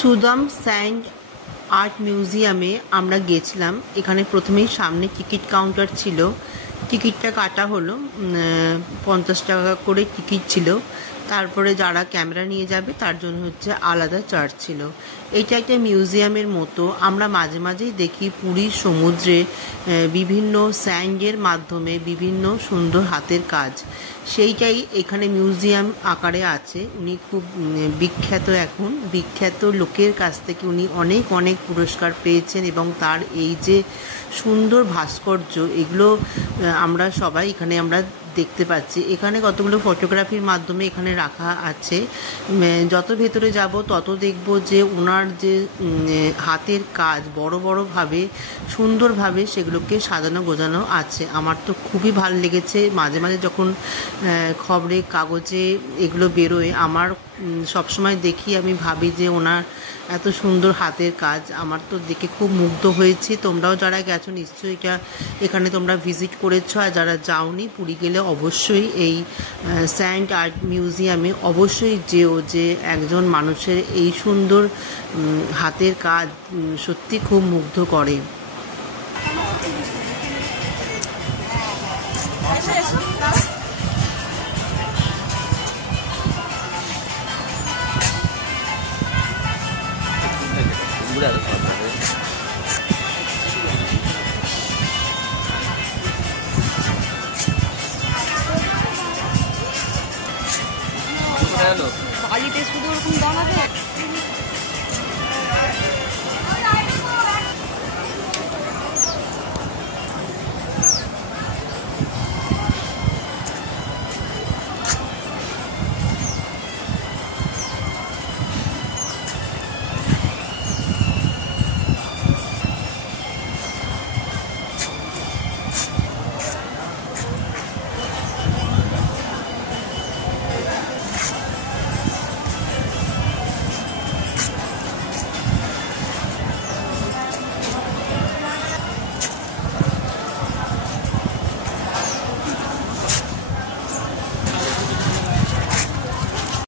Sudam sand art মিউজিয়ামে আমরা গেছিলাম। এখানে প্রথমেই সামনে টিকিট কাউন্টার ছিল, টিকিটটা কাটা হলো, 50 টাকা করে টিকিট ছিল। তারপরে যারা ক্যামেরা নিয়ে যাবে তার জন্য হচ্ছে আলাদা চার্জ ছিল। এটা একটা মিউজিয়ামের মতো। আমরা মাঝে মাঝেই দেখি পুরীর সমুদ্রে বিভিন্ন স্যান্ডের মাধ্যমে বিভিন্ন সুন্দর হাতের কাজ, সেইটাই এখানে মিউজিয়াম আকারে আছে। উনি খুব বিখ্যাত, এখন বিখ্যাত লোকের কাছ থেকে উনি অনেক অনেক পুরস্কার পেয়েছেন, এবং তার এই যে সুন্দর ভাস্কর্য, এগুলো আমরা সবাই এখানে আমরা দেখতে পাচ্ছি। এখানে কতগুলো ফটোগ্রাফির মাধ্যমে এখানে রাখা আছে। যত ভেতরে যাব তত দেখব যে ওনার যে হাতের কাজ বড় বড়ভাবে সুন্দরভাবে সেগুলোকে সাজানো গোছানো আছে। আমার তো খুবই ভালো লেগেছে। মাঝে মাঝে যখন খবরে কাগজে এগুলো বেরোয়, আমার সবসময় দেখি, আমি ভাবি যে ওনার এত সুন্দর হাতের কাজ, আমার তো দেখে খুব মুগ্ধ হয়েছি। তোমরাও যারা গেছো নিশ্চয়ই এখানে তোমরা ভিজিট করেছো, আর যারা যাওনি পুরী গেলে অবশ্যই এই স্যান্ড আর্ট মিউজিয়ামে অবশ্যই যেও, যে একজন মানুষের এই সুন্দর হাতের কাজ সত্যি খুব মুগ্ধ করে।